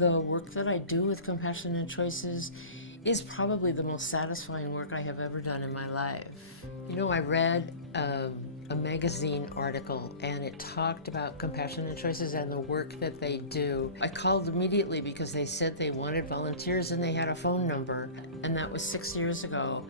The work that I do with Compassion and Choices is probably the most satisfying work I have ever done in my life. You know, I read a magazine article and it talked about Compassion and Choices and the work that they do. I called immediately because they said they wanted volunteers and they had a phone number, and that was 6 years ago.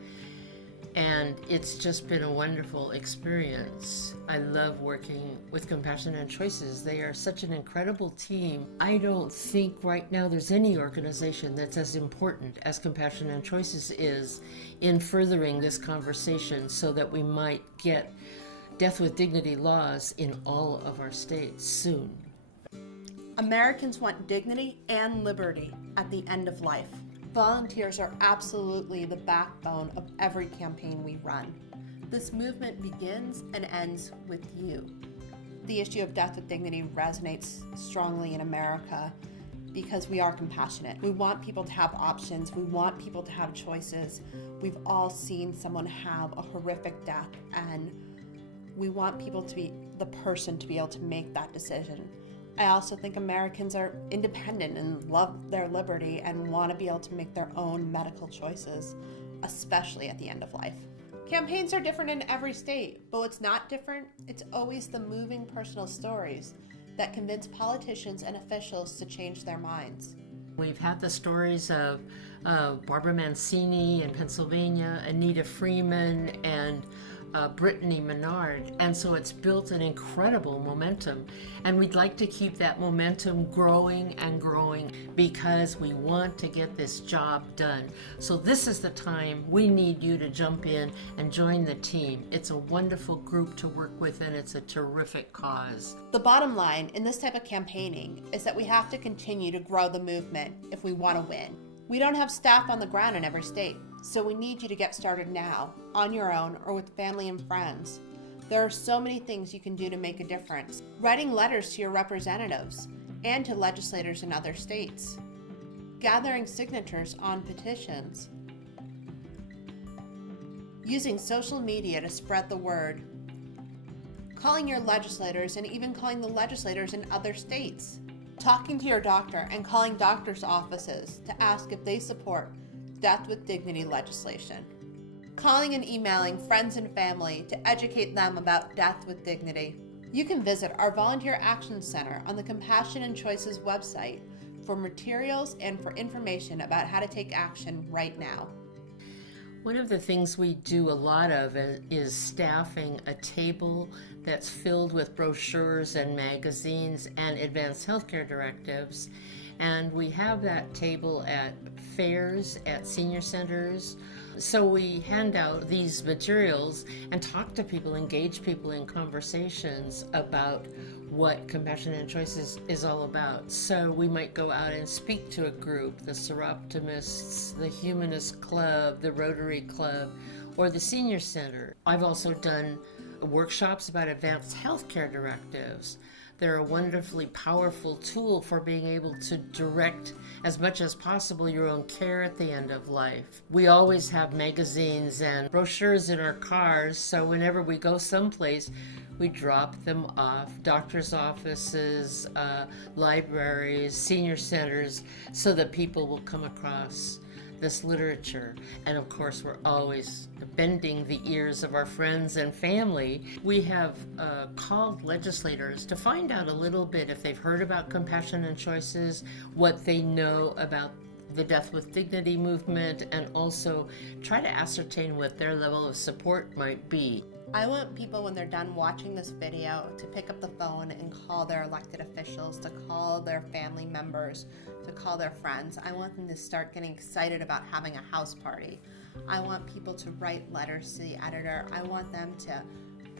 And it's just been a wonderful experience. I love working with Compassion and Choices. They are such an incredible team. I don't think right now there's any organization that's as important as Compassion and Choices is in furthering this conversation so that we might get death with dignity laws in all of our states soon. Americans want dignity and liberty at the end of life. Volunteers are absolutely the backbone of every campaign we run. This movement begins and ends with you. The issue of death with dignity resonates strongly in America because we are compassionate. We want people to have options. We want people to have choices. We've all seen someone have a horrific death, and we want people to be the person to be able to make that decision. I also think Americans are independent and love their liberty and want to be able to make their own medical choices, especially at the end of life. Campaigns are different in every state, but what's not different, it's always the moving personal stories that convince politicians and officials to change their minds. We've had the stories of Barbara Mancini in Pennsylvania, Anita Freeman, and Brittany Menard, and so it's built an incredible momentum, and we'd like to keep that momentum growing and growing because we want to get this job done. So this is the time we need you to jump in and join the team. It's a wonderful group to work with, and it's a terrific cause. The bottom line in this type of campaigning is that we have to continue to grow the movement if we want to win. We don't have staff on the ground in every state, so we need you to get started now, on your own or with family and friends. There are so many things you can do to make a difference. Writing letters to your representatives and to legislators in other states. Gathering signatures on petitions. Using social media to spread the word. Calling your legislators and even calling the legislators in other states. Talking to your doctor and calling doctors' offices to ask if they support death with dignity legislation. Calling and emailing friends and family to educate them about death with dignity. You can visit our Volunteer Action Center on the Compassion and Choices website for materials and for information about how to take action right now. One of the things we do a lot of is staffing a table that's filled with brochures and magazines and advanced healthcare directives. And we have that table at fairs, at senior centers. So we hand out these materials and talk to people, engage people in conversations about what Compassion and Choices is all about. So we might go out and speak to a group, the Seroptimists, the Humanist Club, the Rotary Club, or the Senior Center. I've also done workshops about advanced healthcare directives. They're a wonderfully powerful tool for being able to direct as much as possible your own care at the end of life. We always have magazines and brochures in our cars, so whenever we go someplace, we drop them off, doctor's offices, libraries, senior centers, so that people will come across this literature. And of course, we're always bending the ears of our friends and family. We have called legislators to find out a little bit if they've heard about Compassion and Choices, what they know about the Death with Dignity movement, and also try to ascertain what their level of support might be. I want people, when they're done watching this video, to pick up the phone and call their elected officials, to call their family members, to call their friends. I want them to start getting excited about having a house party. I want people to write letters to the editor. I want them to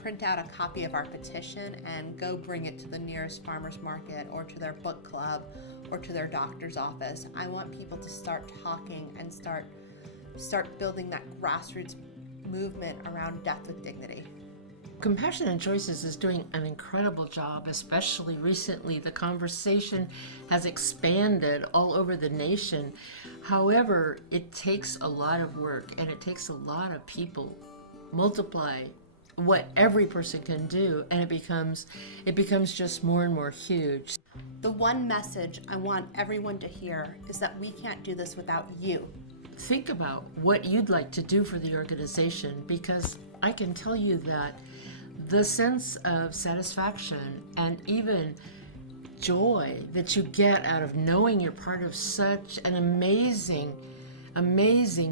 print out a copy of our petition and go bring it to the nearest farmer's market or to their book club or to their doctor's office. I want people to start talking and start building that grassroots movement around death with dignity. Compassion and Choices is doing an incredible job, especially recently. The conversation has expanded all over the nation. However, it takes a lot of work and it takes a lot of people. Multiply what every person can do, and it becomes just more and more huge. The one message I want everyone to hear is that we can't do this without you. Think about what you'd like to do for the organization, because I can tell you that the sense of satisfaction and even joy that you get out of knowing you're part of such an amazing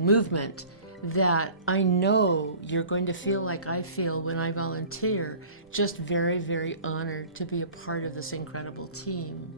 movement, that I know you're going to feel like I feel when I volunteer, just very, very honored to be a part of this incredible team.